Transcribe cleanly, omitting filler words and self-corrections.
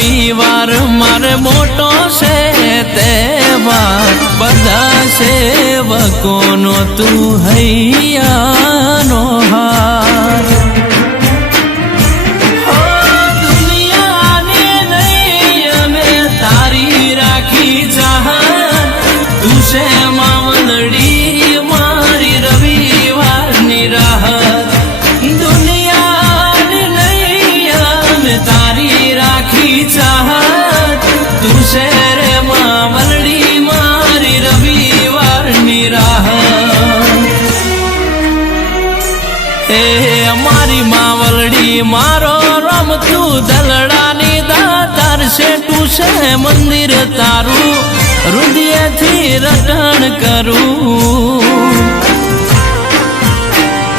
રવિવાર મારે મોટો છે તહેવાર બધા સેવકોનો તું હૈયાનો હાર દુનિયાની નહીં અમે તારી રાખી ચાહત તું છે માવલડી મારી રવિવારની રાહત દુનિયાની નહીં અમે તારી રાખી ચાહત તું છે રે માવલડી મારી રવિવારની રાહત એ અમારી માવલડી મારો રમતું દલડાની દાતાર છે તું છે મંદિર તારું હૃદયથી રટણ કરું